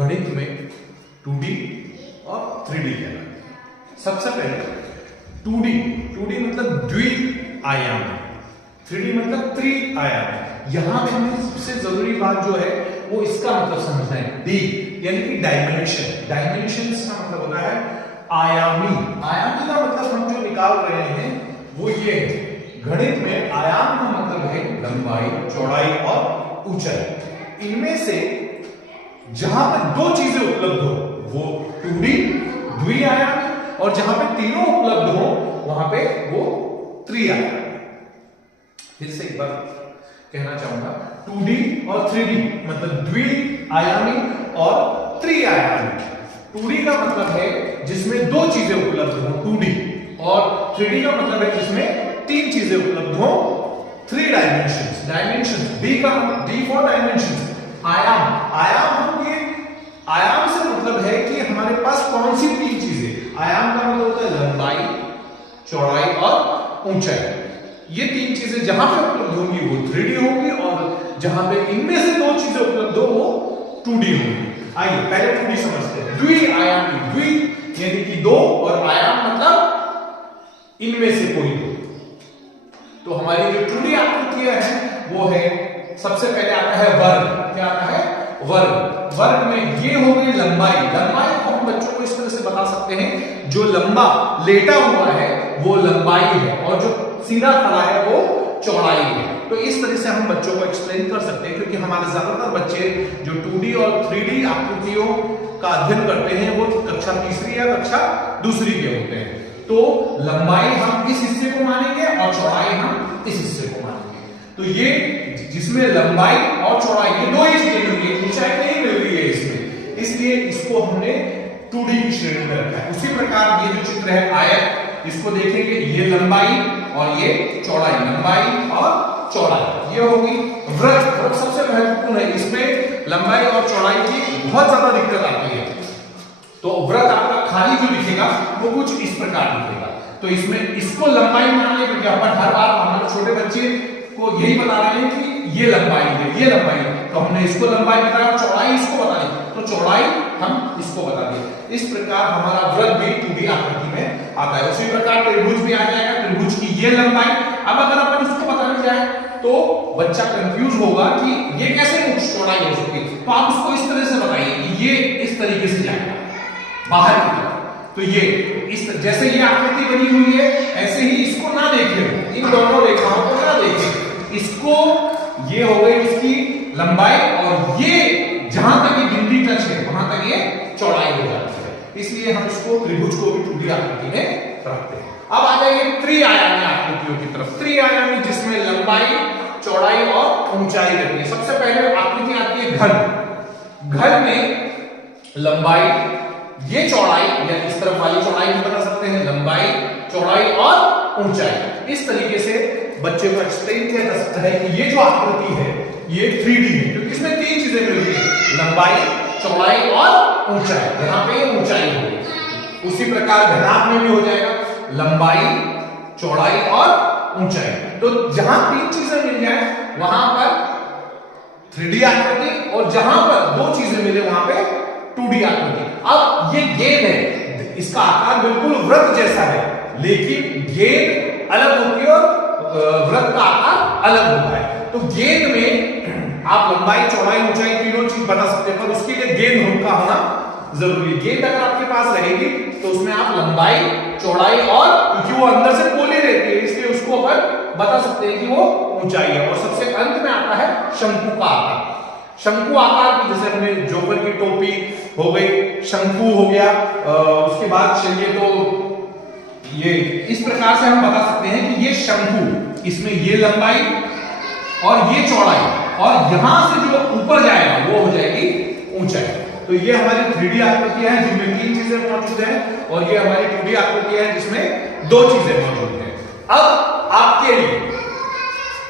गणित में 2D और 3D कहलाते। सबसे पहले 2D मतलब द्विआयामी, 3D मतलब त्रिआयामी। यहां पे हमें सबसे जरूरी बात जो है वो इसका मतलब समझना है, डी यानी कि डायमेंशन। डायमेंशन का मतलब होता है आयामी। आयामी का मतलब हम जो निकाल रहे हैं वो ये है। गणित में आयाम का मतलब है लंबाई, चौड़ाई और ऊंचाई। इनमें से जहां पे दो चीजें उपलब्ध हो वो 2D द्विआयामी, और जहां पे तीनों उपलब्ध हो वहां पे वो त्रिआयामी। फिर से एक बार कहना चाहूंगा, 2D और 3D मतलब द्विआयामी और त्रिआयामी। 2D का मतलब है जिसमें दो चीजें उपलब्ध हो 2D, और 3D का मतलब है जिसमें तीन चीजें उपलब्ध हो 3 डायमेंशंस। डायमेंशंस D का D फॉर डायमेंशंस, आयाम। आयाम हम ये आयाम से मतलब है कि हमारे पास कौन सी तीन चीजें। आयाम का मतलब होता है लंबाई, चौड़ाई और ऊंचाई। ये तीन चीजें जहां पे उपलब्ध होंगी वो 3D होंगी, और जहां पे इनमें से दो चीजें उपलब्ध हो वो 2D होंगी। आइए पहले 2D समझते हैं। द्विआयामी, द्वि यानी कि दो, और आयाम मतलब इनमें से कोई दो। तो हमारी जो 2D आकृतियां हैं वो है, सबसे पहले आता है वर्ग। क्या आता है? वर्ग। वर्ग में ये हो गई लंबाई। लंबाई को हम बच्चों को इस तरह से बता सकते हैं, जो लंबा लेटा हुआ है वो लंबाई है, और जो सीधा खड़ा है वो चौड़ाई है। तो इस तरह से हम बच्चों को एक्सप्लेन कर सकते हैं, क्योंकि हमारे ज्यादातर बच्चे जो 2D और 3D आकृतियों का अध्ययन करते हैं वो कक्षा तीसरी या कक्षा दूसरी के होते हैं। तो लंबाई हम इस हिस्से को मानेंगे और चौड़ाई हम इस हिस्से को मानेंगे। तो ये जिसमें लंबाई और चौड़ाई ये दो ही चीजें मिल रही है, ऊंचाई नहीं मिल रही है इसमें, इसलिए इसको हमने 2D की श्रेणी में रखा है। उसी प्रकार ये जो चित्र है आयत, इसको देखेंगे, ये लंबाई और ये चौड़ाई, लंबाई और चौड़ाई ये होगी। वृत्त, वृत्त सबसे महत्वपूर्ण है, इसमें लंबाई और चौड़ाई की बहुत ज्यादा दिक्कत आती है। तो वृत्त आपका खाली जो दिखेगा वो कुछ इस प्रकार दिखेगा। तो इसमें इसको लंबाई मान लें, क्योंकि अपन हर बार हमारे छोटे बच्चे को यही बता रहे हैं कि ये लंबाई है, ये लंबाई है, तो हमने इसको लंबाई बताया, चौड़ाई इसको बता दी, तो चौड़ाई हम इसको बता दें। इस प्रकार हमारा वृत्त भी 2D आकृति में आता है। उसी प्रकार त्रिभुज भी आ जाएगा, त्रिभुज की ये लंबाई। अब अगर अपन इसको बताने जाए तो बच्चा कंफ्यूज होगा कि ये कैसे चौड़ाई हो सकती है, तो आप उसको इस तरह से बताइए कि ये इस तरीके से जाएगा बाहर की तरफ। तो ये इस जैसे ये आकृति बनी हुई है, ऐसे ही इसको ना देखें, इन दोनों रेखाओं को ना देखें, इसको ये हो गई इसकी लंबाई, और ये जहां तक ये बिंदी टच है वहां तक ये चौड़ाई हो जाती है। इसलिए हम इसको त्रिभुज को भी 2D आकृति में रखते हैं। अब आ जाइए त्रिआयामी आकृतियों की तरफ। त्रिआयामी जिसमें लंबाई, चौड़ाई और ऊंचाई रहती है। सबसे पहले आकृति आती है घन। घन में लंबाई, ये चौड़ाई या इस तरफ वाली चौड़ाई भी बता सकते हैं, लंबाई, चौड़ाई और ऊंचाई। इस तरीके से बच्चे को एक्सप्लेन किया जा सकता है कि ये जो आकृति है ये 3D है, क्योंकि इसमें तीन चीजें मिल रही है, लंबाई, चौड़ाई और ऊंचाई। यहां पे ये ऊंचाई होगी। उसी प्रकार घनाभ में भी हो जाएगा, लंबाई, चौड़ाई और ऊंचाई। तो जहां तीन चीजें मिल जाए वहां पर 3D आकृति, और जहां पर दो चीजें मिले वहां पे 2D आकृति। अब ये गेंद है, इसका आकार बिल्कुल वृत्त जैसा है, लेकिन गेंद अलग होती है और वृत्त का आकार अलग होता है। तो गेंद में आप लंबाई, चौड़ाई, ऊंचाई तीनों चीज बता सकते हैं, पर उसके लिए गेंद का होना जरूरी है। गेंद अगर आपके पास रहेगी तो उसमें आप लंबाई, चौड़ाई और, क्योंकि वो अंदर से पोली रहती है इसलिए उसको अपन बता सकते हैं कि वो ऊंचाई है। और सबसे अंत में आता है शंकु का आकार। शंकु आकार की, जैसे हमने जोकर की टोपी हो गई, शंकु हो गया, उसके बाद चलिए तो ये इस प्रकार से हम बता सकते हैं कि ये शंकु, इसमें ये लंबाई और ये चौड़ाई, और यहां से जो ऊपर जाएगा वो हो जाएगी ऊंचाई। तो ये हमारी 3D आकृतियां हैं जिनमें तीन चीजें मौजूद हैं, और ये हमारी 2D आकृतियां हैं जिसमें दो चीजें मौजूद हैं। अब आपके लिए